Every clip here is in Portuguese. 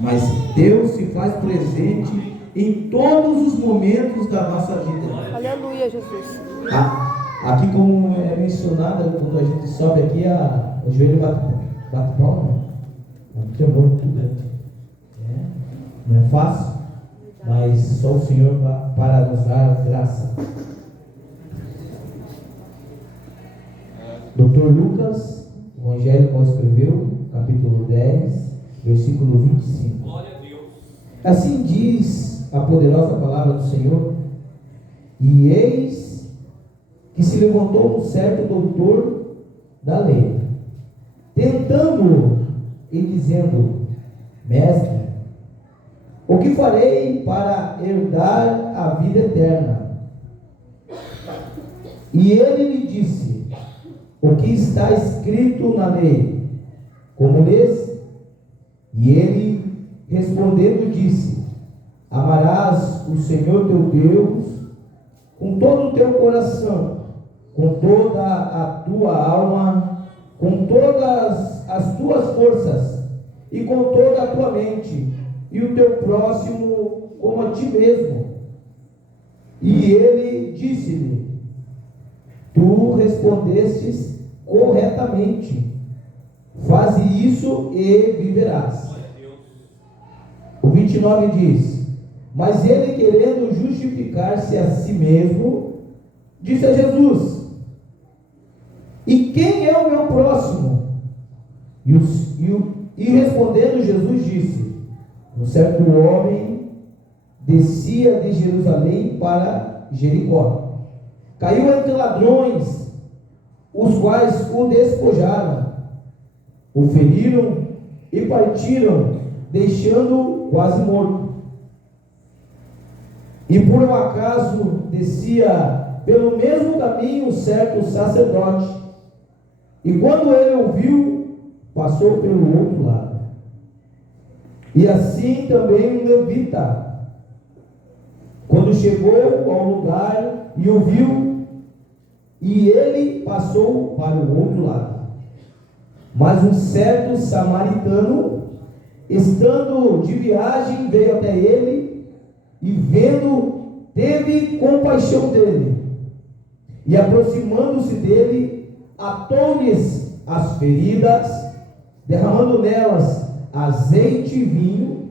mas Deus se faz presente em todos os momentos da nossa vida. Aleluia, Jesus. Aqui, como é mencionado, quando a gente sobe aqui, o joelho bate palma, é um tremor muito grande. Não é fácil, mas só o Senhor para nos dar graça. Dr. Lucas, o Evangelho qual escreveu, capítulo 10, versículo 25. Glória a Deus. Assim diz a poderosa palavra do Senhor: e eis que se levantou um certo doutor da lei, tentando-o e dizendo: Mestre, o que farei para herdar a vida eterna? E ele lhe disse: o que está escrito na lei? Como lês? E ele respondendo disse: amarás o Senhor teu Deus com todo o teu coração, com toda a tua alma, com todas as tuas forças e com toda a tua mente, e o teu próximo como a ti mesmo. E ele disse-lhe: tu respondestes corretamente, faze isso e viverás. O 29 diz: mas ele, querendo justificar-se a si mesmo, disse a Jesus: e quem é o meu próximo? E respondendo Jesus disse: um certo homem descia de Jerusalém para Jericó, caiu entre ladrões, os quais o despojaram, o feriram e partiram, deixando-o quase morto. E por um acaso descia pelo mesmo caminho um certo sacerdote, e quando ele o viu, passou pelo outro lado. E assim também um levita, quando chegou ao lugar e o viu, e ele passou para o outro lado. Mas um certo samaritano, estando de viagem, veio até ele, e vendo, teve compaixão dele, e aproximando-se dele, atou-lhes as feridas, derramando nelas azeite e vinho,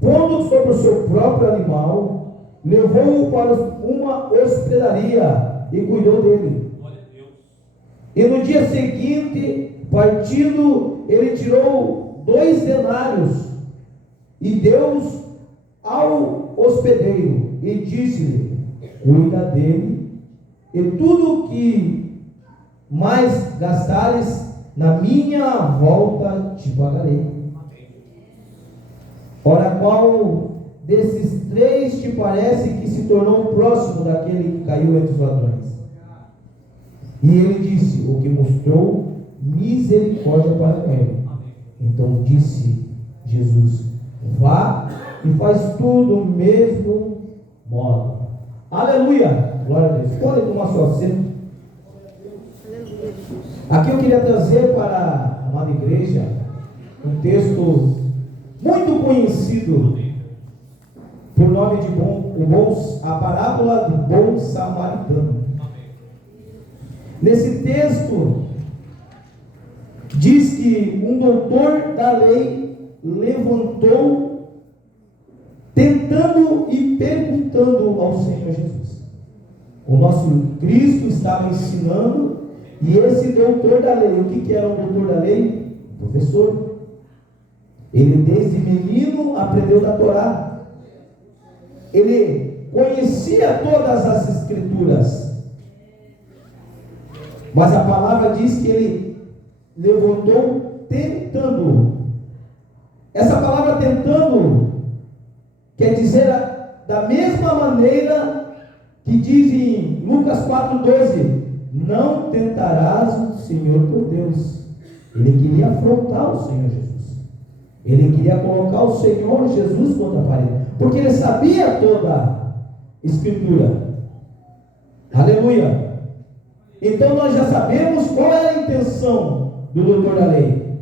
pondo sobre o seu próprio animal, levou-o para uma hospedaria e cuidou dele. E no dia seguinte, partindo, ele tirou 2 denários e deu-os ao hospedeiro e disse-lhe: cuida dele, e tudo o que mais gastares, na minha volta te pagarei. Ora, qual desses 3 te parece que se tornou próximo daquele que caiu entre os ladrões? E ele disse: o que mostrou misericórdia para com ele. Então disse Jesus: vá e faz tudo o mesmo modo. Aleluia! Glória a Deus. Podem tomar sua assento. Aqui eu queria trazer para a amada igreja um texto muito conhecido por nome de a parábola do bom samaritano. Nesse texto diz que um doutor da lei levantou, tentando e perguntando ao Senhor Jesus. O nosso Cristo estava ensinando, e esse doutor da lei, o que era um doutor da lei? Professor. Ele desde menino aprendeu da Torá. Ele conhecia todas as escrituras. Mas a palavra diz que ele levantou tentando. Essa palavra tentando quer dizer da mesma maneira que diz em Lucas 4,12: não tentarás o Senhor teu Deus. Ele queria afrontar o Senhor Jesus. Ele queria colocar o Senhor Jesus contra a parede, porque ele sabia toda a escritura. Aleluia! Então nós já sabemos qual é a intenção do doutor da lei.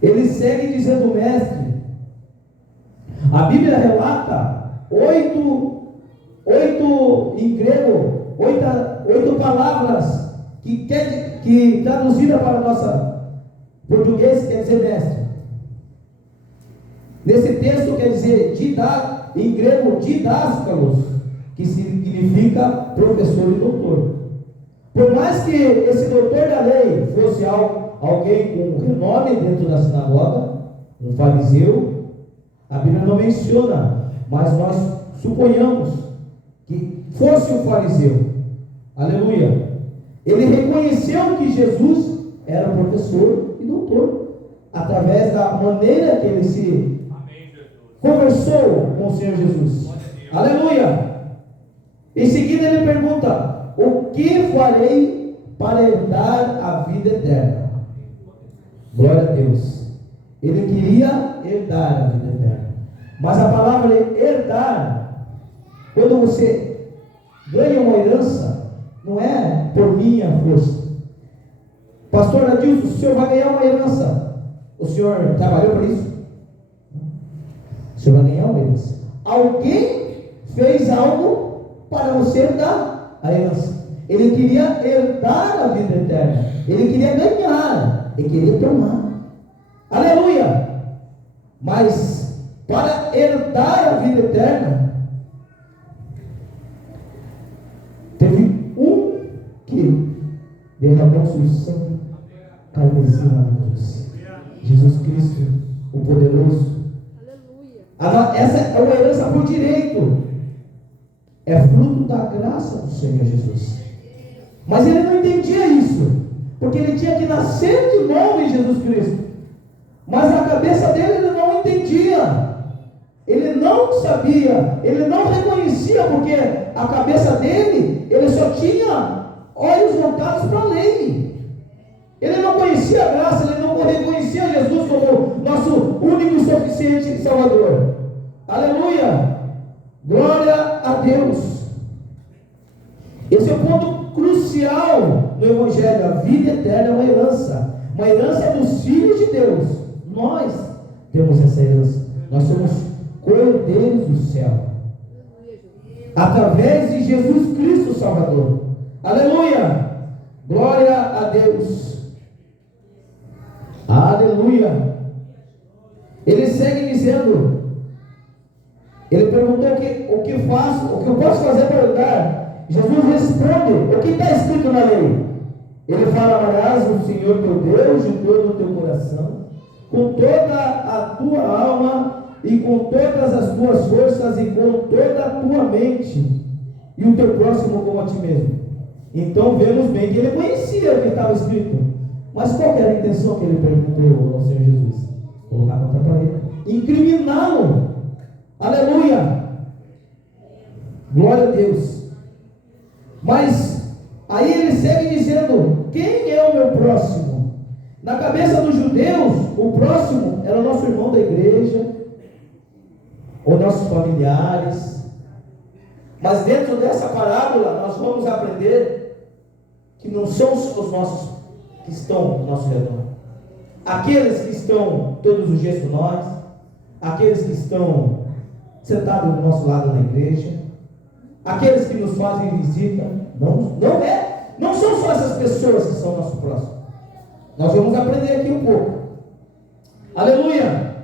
Ele segue dizendo: mestre, A Bíblia relata em grego, oito palavras que traduzida para nossa português quer dizer mestre. Nesse texto quer dizer em grego didáskalos, que significa professor e doutor. Por mais que esse doutor da lei fosse alguém com renome dentro da sinagoga, um fariseu, a Bíblia não menciona, mas nós suponhamos que fosse um fariseu. Aleluia. Ele reconheceu que Jesus era professor e doutor, através da maneira que ele se conversou com o Senhor Jesus. Aleluia. Em seguida ele pergunta: o que farei para herdar a vida eterna? Glória a Deus. Ele queria herdar a vida eterna. Mas a palavra herdar, quando você ganha uma herança, não é por minha força. Pastor Adilson, o senhor vai ganhar uma herança. O senhor trabalhou por isso? O senhor vai ganhar uma herança. Alguém fez algo para você herdar a herança. Ele queria herdar a vida eterna. Ele queria ganhar. Ele queria tomar. Aleluia! Mas para herdar a vida eterna, teve um que derramou seu sangue carmesim na cruz. Jesus Cristo, o poderoso. Essa é uma herança por direito. É fruto da graça do Senhor Jesus. Mas ele não entendia isso, porque ele tinha que nascer de novo em Jesus Cristo. Mas a cabeça dele ele não entendia. Ele não sabia, ele não reconhecia, porque a cabeça dele, ele só tinha olhos voltados para a lei. Ele não conhecia a graça, ele não reconhecia Jesus como nosso único e suficiente Salvador. Aleluia! Glória a Deus. Esse é o ponto crucial no Evangelho. A vida eterna é uma herança dos filhos de Deus. Nós temos essa herança. Nós somos cordeiros do céu, através de Jesus Cristo Salvador. Aleluia! Glória a Deus. Aleluia. Ele segue dizendo, ele perguntou o que eu posso fazer para ajudar. Jesus responde: o que está escrito na lei? Ele fala: amarás o Senhor teu Deus de todo o teu coração, com toda a tua alma, e com todas as tuas forças, e com toda a tua mente, e o teu próximo como a ti mesmo. Então vemos bem que ele conhecia o que estava escrito. Mas qual era a intenção que ele perguntou ao Senhor Jesus? Colocar contra a parede, incriminá-lo. Aleluia! Glória a Deus. Mas aí ele segue dizendo: quem é o meu próximo? Na cabeça dos judeus, o próximo era o nosso irmão da igreja, ou nossos familiares. Mas dentro dessa parábola nós vamos aprender que não são os nossos que estão ao nosso redor, aqueles que estão todos os dias com nós, aqueles que estão sentados do nosso lado na igreja, aqueles que nos fazem visita. Não são só essas pessoas que são nosso próximo. Nós vamos aprender aqui um pouco. Aleluia!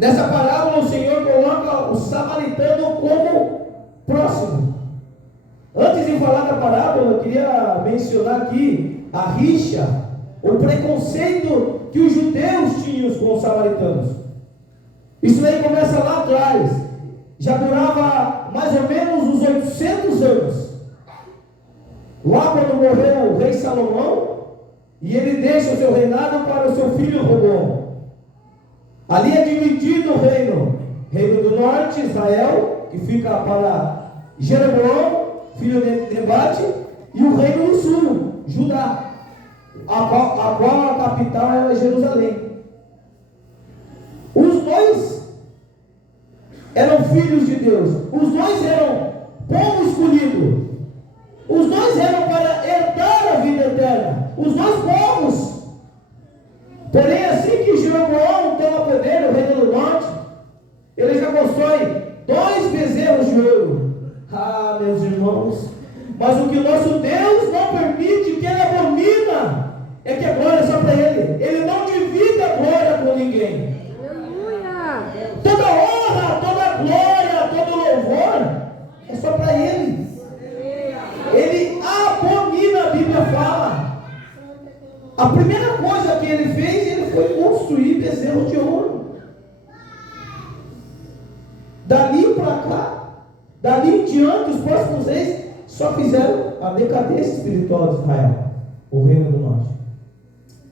Nessa parábola o Senhor coloca o samaritano como próximo. Antes de falar da parábola, eu queria mencionar aqui a rixa, o preconceito que os judeus tinham com os samaritanos. Isso aí começa lá atrás. Já durava mais ou menos uns 800 anos. Lá quando morreu o rei Salomão, e ele deixa o seu reinado para o seu filho Roboão. Ali é dividido o reino. Reino do norte, Israel, que fica para Jeroboão, filho de Nebate, e o reino do sul, Judá, a qual a capital era Jerusalém. Os dois eram filhos de Deus. Os dois eram povo escolhido. Os dois eram para herdar a vida eterna. Os dois povos. Porém, assim que Jeroboão toma poder, o reino do norte, Ele já constrói 2 bezerros de ouro. Ah, meus irmãos, mas o que o nosso Deus não permite, que Ele abomina, é que a glória é só para Ele. Ele não divide a glória com ninguém. Aleluia! Toda honra, toda glória, todo louvor é só para Ele. Ele abomina, a Bíblia fala. A primeira coisa que Ele fez, Ele foi construir bezerros de ouro. Dali para cá, dali em diante, os próximos reis só fizeram a decadência espiritual de Israel, o reino do norte.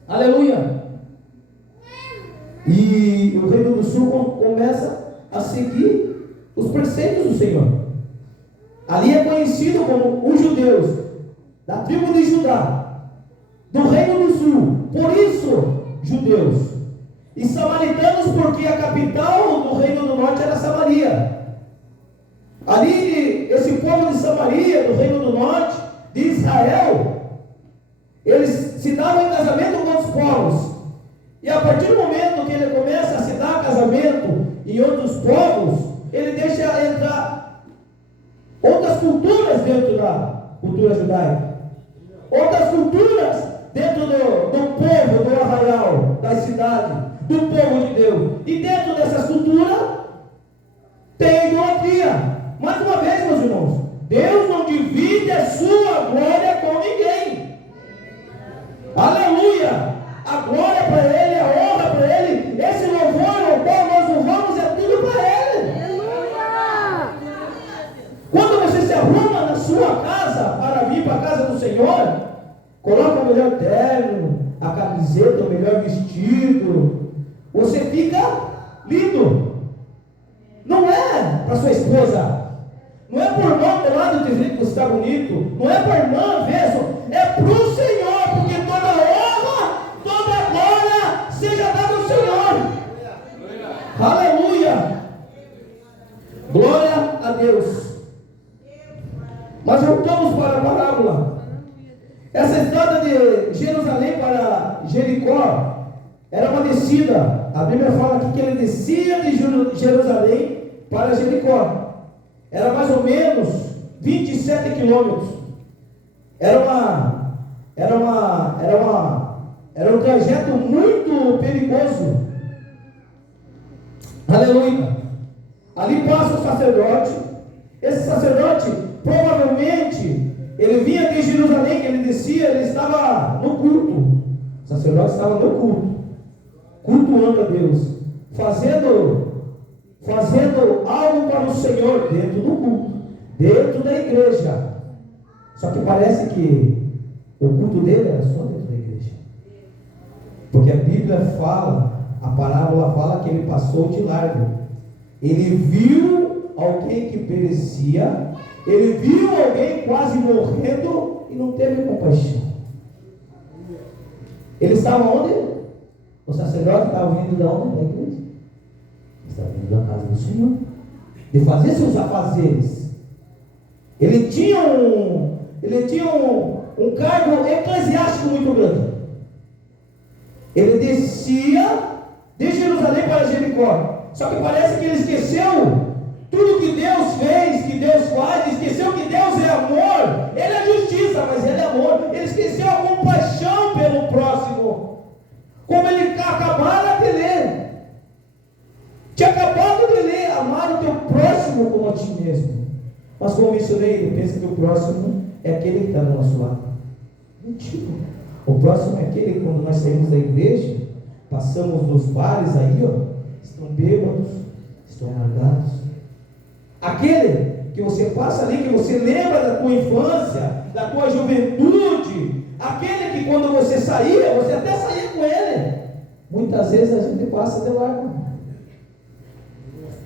Aleluia! E o reino do sul começa a seguir os preceitos do Senhor. Ali é conhecido como os judeus, da tribo de Judá, do reino do sul, por isso, judeus. E samaritanos, porque a capital do reino do norte era Samaria. Ali, esse povo de Samaria, do reino do norte, de Israel, eles se davam em casamento com outros povos. E a partir do momento que ele começa a se dar casamento em outros povos, ele deixa entrar outras culturas dentro da cultura judaica, outras culturas dentro do povo, do arraial, da cidade, do povo de Deus. E dentro dessas culturas tem a idolatria. Mais uma vez, meus irmãos, Deus não divide a sua glória com ninguém. Aleluia! A glória para Ele, a honra para Ele, esse louvor ao qual nós louvamos é tudo para Ele. Aleluia! Quando você se arruma na sua casa para vir para a casa do Senhor, coloca o melhor terno, a camiseta, o melhor vestido, você fica lindo. Não é para sua esposa, não é por irmão do lado dizer que você está bonito, não é para a irmã ver, é para o Senhor, porque toda honra, toda glória seja dada ao Senhor. Aleluia! Glória a Deus. Mas voltamos para a parábola. Essa estrada de Jerusalém para Jericó era uma descida. A Bíblia fala aqui que ele descia de Jerusalém para Jericó. Era mais ou menos 27 quilômetros. Era um trajeto muito perigoso. Aleluia! Ali passa o sacerdote. Esse sacerdote, provavelmente, ele vinha de Jerusalém, que ele descia, ele estava no culto. O sacerdote estava no culto, cultuando a Deus, fazendo algo para o Senhor dentro do culto, dentro da igreja. Só que parece que o culto dele era só dentro da igreja, porque a Bíblia fala, a parábola fala que ele passou de largo. Ele viu alguém que perecia, ele viu alguém quase morrendo e não teve compaixão. Ele estava onde? O sacerdote estava vindo de onde? Da igreja. Estava vindo da casa do Senhor, de fazer seus afazeres. Ele tinha um cargo eclesiástico muito grande. Ele descia de Jerusalém para Jericó. Só que parece que ele esqueceu tudo que Deus fez, que Deus faz, esqueceu que Deus é amor. Ele é justiça, mas Ele é amor. Ele esqueceu a compaixão pelo próximo. Como ele acabara de ler. Tinha acabado de ler, amar o teu próximo como a ti mesmo. Mas como mencionei, ele pensa que o próximo é aquele que está do nosso lado. Mentira. O próximo é aquele que quando nós saímos da igreja, passamos nos bares aí, estão bêbados, estão amargados. Aquele que você passa ali, que você lembra da tua infância, da tua juventude, aquele que quando você saía, você até saía com ele. Muitas vezes a gente passa de largo.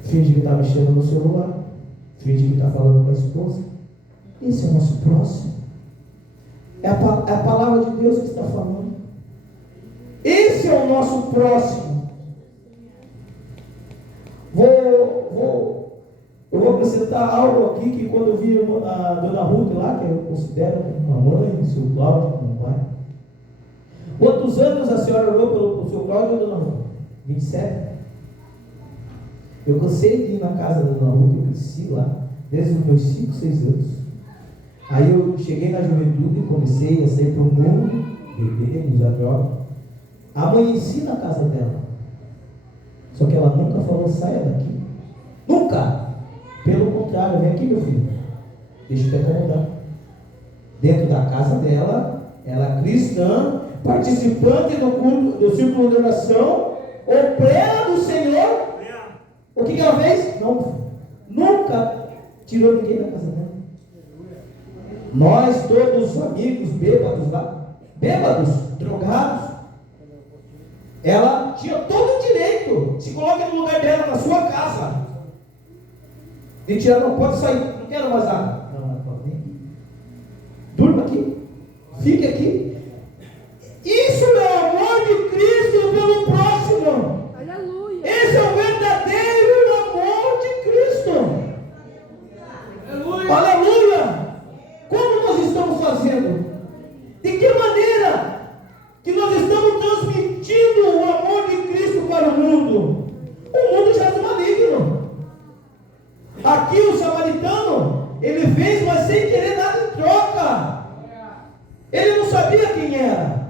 Finge que está mexendo no celular, finge que está falando com a esposa. Esse é o nosso próximo. É a palavra de Deus que está falando. Esse é o nosso próximo. Eu vou acrescentar algo aqui que quando eu vi a dona Ruth lá, que eu considero uma mãe, o seu Cláudio, como pai. Quantos anos a senhora orou pelo seu Cláudio, dona Ruth? 27? Eu cansei de ir na casa da Dona Ruth, eu cresci lá, desde os meus 5, 6 anos. Aí eu cheguei na juventude e comecei a sair para o mundo, beber, usar droga. Amanheci na casa dela. Só que ela nunca falou, saia daqui. Nunca! Pelo contrário, vem aqui, meu filho. Deixa eu te acomodar. Dentro da casa dela, ela cristã, participante do culto, do círculo de oração, oprela do Senhor. O que ela fez? Não, nunca tirou ninguém da casa dela. Nós todos amigos bêbados lá, bêbados, drogados, ela tinha todo o direito. Se coloque no lugar dela, na sua casa, de tirar, não pode sair, não quero mais nada. Não pode nem aqui. Durma aqui, fique aqui. Isso é o amor de Cristo pelo próximo. Aleluia. Esse é o verdadeiro amor de Cristo. Aleluia. Aleluia. Como nós estamos fazendo? De que maneira que nós estamos transmitindo o amor de Cristo para o mundo? O mundo já é maligno. Aqui o samaritano, ele fez, mas sem querer nada em troca. Ele não sabia quem era.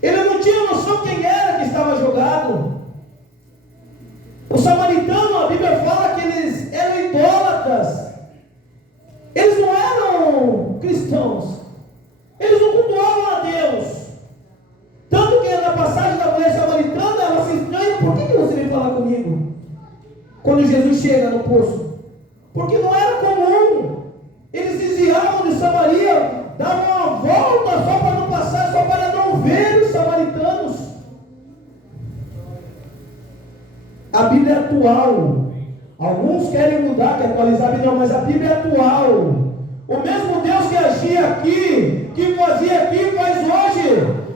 Ele não tinha noção quem era que estava jogado. O samaritano, a Bíblia fala que eles eram idólatras. Eles não eram cristãos. Eles não cultuavam a Deus. Tanto que na passagem da mulher samaritana, ela se estranha. Por que você veio falar comigo? Quando Jesus chega no poço. Porque não era comum. Eles desviavam de Samaria, davam uma volta só para não passar, só para não ver os samaritanos. A Bíblia é atual. Alguns querem mudar, querem atualizar a Bíblia, mas a Bíblia é atual. O mesmo Deus que agia aqui, que fazia aqui, faz hoje.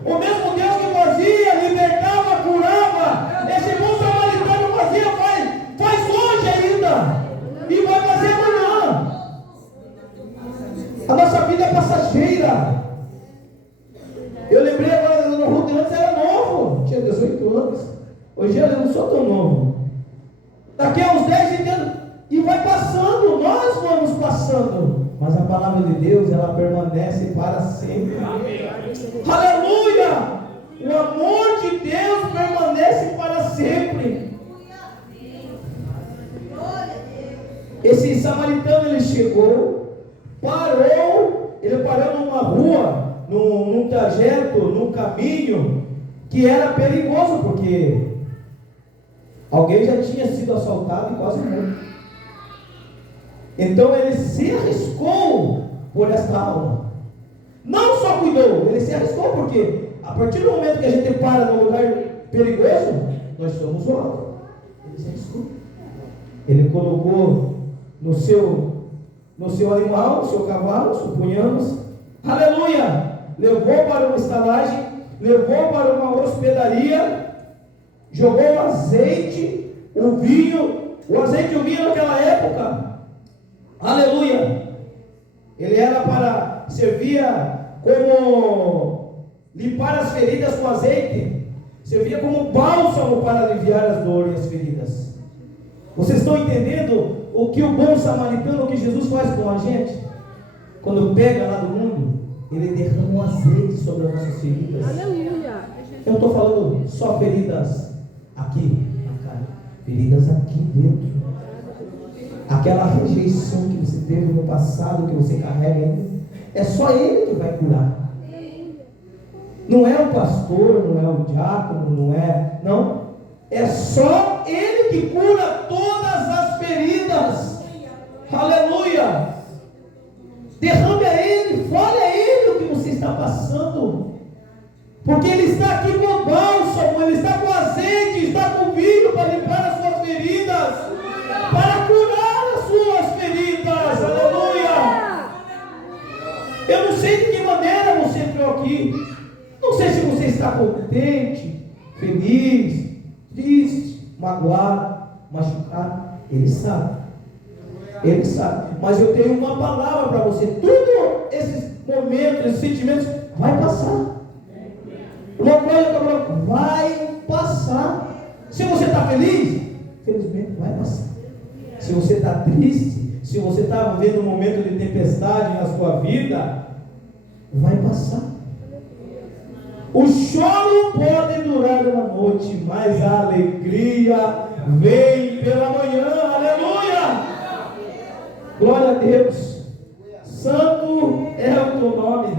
O mesmo Deus que fazia, libertava, curava. Esse bom samaritano fazia, faz hoje ainda. E vai fazer amanhã. A nossa vida é passageira. Eu lembrei agora da Dona Ruth, antes era novo, tinha 18 anos. Hoje eu não sou tão novo. Daqui a uns 10 anos, e vai passando, nós vamos passando. Mas a palavra de Deus, ela permanece para sempre. Amém. Aleluia! O amor de Deus permanece para sempre. Esse samaritano, ele chegou, ele parou numa rua, num trajeto, num caminho que era perigoso, porque alguém já tinha sido assaltado e quase morto. Então ele se arriscou por esta alma. Não só cuidou, ele se arriscou, porque a partir do momento que a gente para num lugar perigoso, nós somos o alvo. Ele se arriscou. Ele colocou no seu animal, no seu cavalo, suponhamos, aleluia, levou para uma estalagem, levou para uma hospedaria, jogou azeite, o azeite e o vinho naquela época, aleluia, ele era para, servia como limpar as feridas com azeite, servia como bálsamo para aliviar as dores e as feridas. Vocês estão entendendo o que o bom samaritano, o que Jesus faz com a gente? Quando pega lá do mundo, ele derrama um azeite sobre as nossas feridas. Aleluia. Eu não estou falando só feridas aqui na cara, feridas aqui dentro. Aquela rejeição que você teve no passado, que você carrega ainda, é só Ele que vai curar. Não é o pastor, não é o diácono, não. É só Ele que cura todas as feridas. Aleluia. Derrame a Ele, fale a Ele o que você está passando. Porque Ele está aqui com bálsamo, Ele está com azeite, está com vinho para limpar as suas feridas, para curar as suas feridas. Aleluia. Eu não sei de que maneira você entrou aqui. Não sei se você está contente, feliz, triste, magoado, machucado. Ele sabe. Ele sabe. Mas eu tenho uma palavra para você. Todos esses momentos, esses sentimentos, vai passar. Uma coisa que eu falo, vai passar. Se você está feliz, Infelizmente vai passar. Se você está triste, se você está vivendo um momento de tempestade na sua vida, vai passar. O choro pode durar uma noite, mas a alegria vem pela manhã. Aleluia! Glória a Deus. Santo é o teu nome.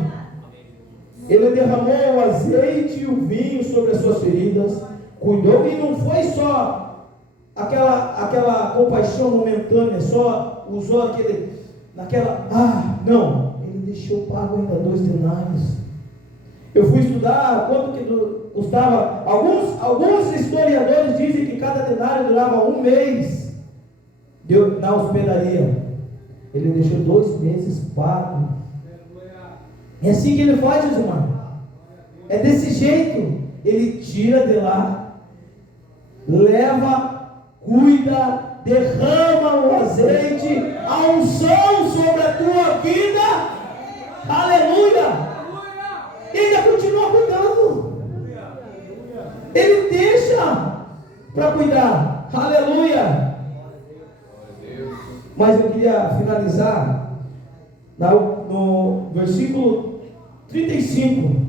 Ele derramou o azeite e o vinho sobre as suas feridas, cuidou, e não foi só aquela compaixão momentânea, só usou não, ele deixou pago ainda 2 denários. Eu fui estudar quanto que custava. Alguns historiadores dizem que cada denário durava 1 mês na hospedaria. Ele deixou 2 meses pago. É assim que ele faz, meus irmãos. É desse jeito. Ele tira de lá, leva, cuida, derrama o azeite, a unção sobre a tua vida. Aleluia! E ainda continua cuidando. Ele deixa para cuidar. Aleluia! Mas eu queria finalizar no versículo 35,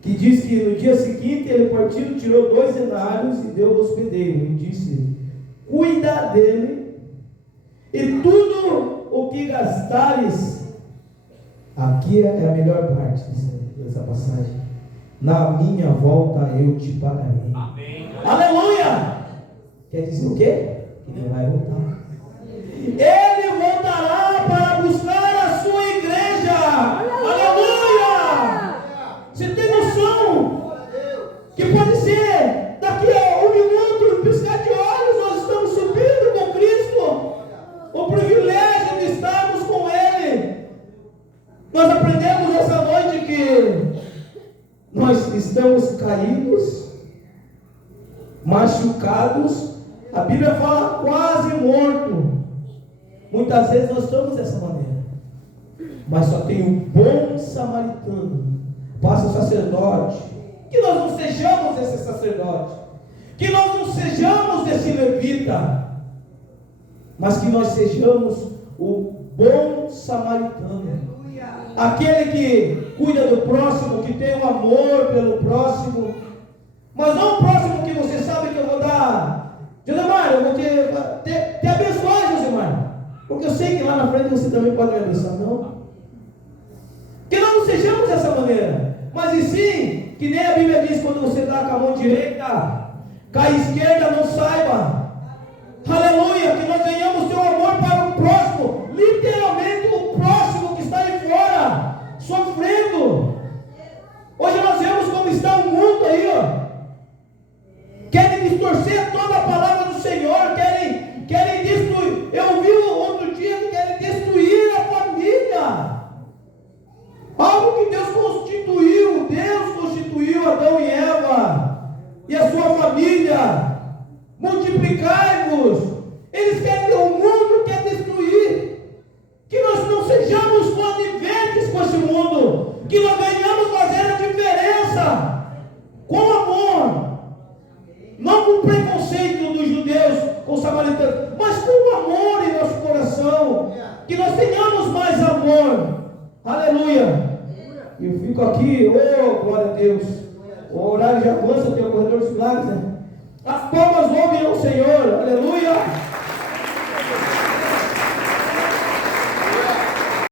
que diz que no dia seguinte ele partindo tirou 2 denários e deu ao hospedeiro e disse: cuida dele, e tudo o que gastares, aqui é a melhor parte dessa passagem, na minha volta eu te pagarei. Amém. Aleluia! Quer dizer o quê? Que ele vai voltar. Ele voltará para buscar a sua igreja. Aleluia! Você tem noção que pode ser daqui a 1 minuto, um piscar de olhos, nós estamos subindo com Cristo, o privilégio de estarmos com Ele. Nós aprendemos essa noite que nós estamos caídos, machucados, a Bíblia fala quase morto. Muitas vezes nós estamos dessa maneira, mas só tem um bom samaritano, passa o sacerdote. Que nós não sejamos esse sacerdote, que nós não sejamos esse levita, mas que nós sejamos o bom samaritano, aquele que cuida do próximo, que tem um amor pelo próximo, mas não o próximo que você sabe que eu vou dar, Josemar, eu vou te abençoar, Josemar, porque eu sei que lá na frente você também pode me abençoar. Não, que nós não sejamos dessa maneira, mas e sim, que nem a Bíblia diz, quando você dá com a mão direita, com a esquerda não saiba. Aleluia, que nós ganhamos teu amor para o próximo, literalmente o próximo que está aí fora, sofrendo. Hoje nós vemos como está o mundo aí, ó. Querem distorcer toda a palavra do Senhor, querem destruir. Eu ouvi outro dia que querem destruir a família. Algo que Deus constituiu Adão e Eva e a sua família. Multiplicai-vos. Eles querem, o mundo quer destruir. Que nós não sejamos coniventes com esse mundo, que nós venhamos fazer a diferença com amor, não com preconceito dos judeus com os samaritanos, mas com amor em nosso coração, que nós tenhamos mais amor. Aleluia. Eu fico aqui, oh glória a Deus, o horário já avança, tem o corredor dos milagres, né? As palmas ouvem ao Senhor, aleluia.